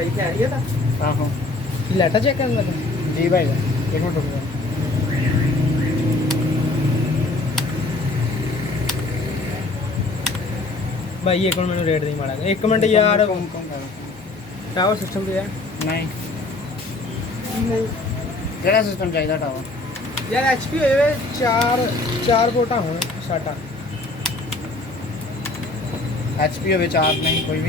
ਭਾਈ ਖੈਰੀਅਤ ਆ? ਆਹੋ ਲੈਟਾ ਚੈੱਕ ਕਰਨ ਲੱਗਾ? ਜੀ ਭਾਈ ਇੱਕ ਮਿੰਟ ਰੁਕੋ। ਭਾਈ ਇੱਕ ਮਿੰਟ ਮੈਨੂੰ ਰੇਟ ਦੇ ਮਾੜਾ ਇੱਕ ਮਿੰਟ ਯਾਰ। ਕੌਣ ਟਾਵਰ ਸਿਸਟਮ ਤੇ ਆ? ਨਹੀਂ ਨਹੀਂ ਕਿਹੜਾ ਸਿਸਟਮ ਚਾਹੀਦਾ ਟਾਵਰ? ਯਾਰ ਐਚਪੀ ਹੋਵੇ 4 ਵੋਟਾਂ ਹੋਣ ਸਾਡਾ। ਐਚਪੀ ਹੋਵੇ 4 ਨਹੀਂ ਕੋਈ ਵੀ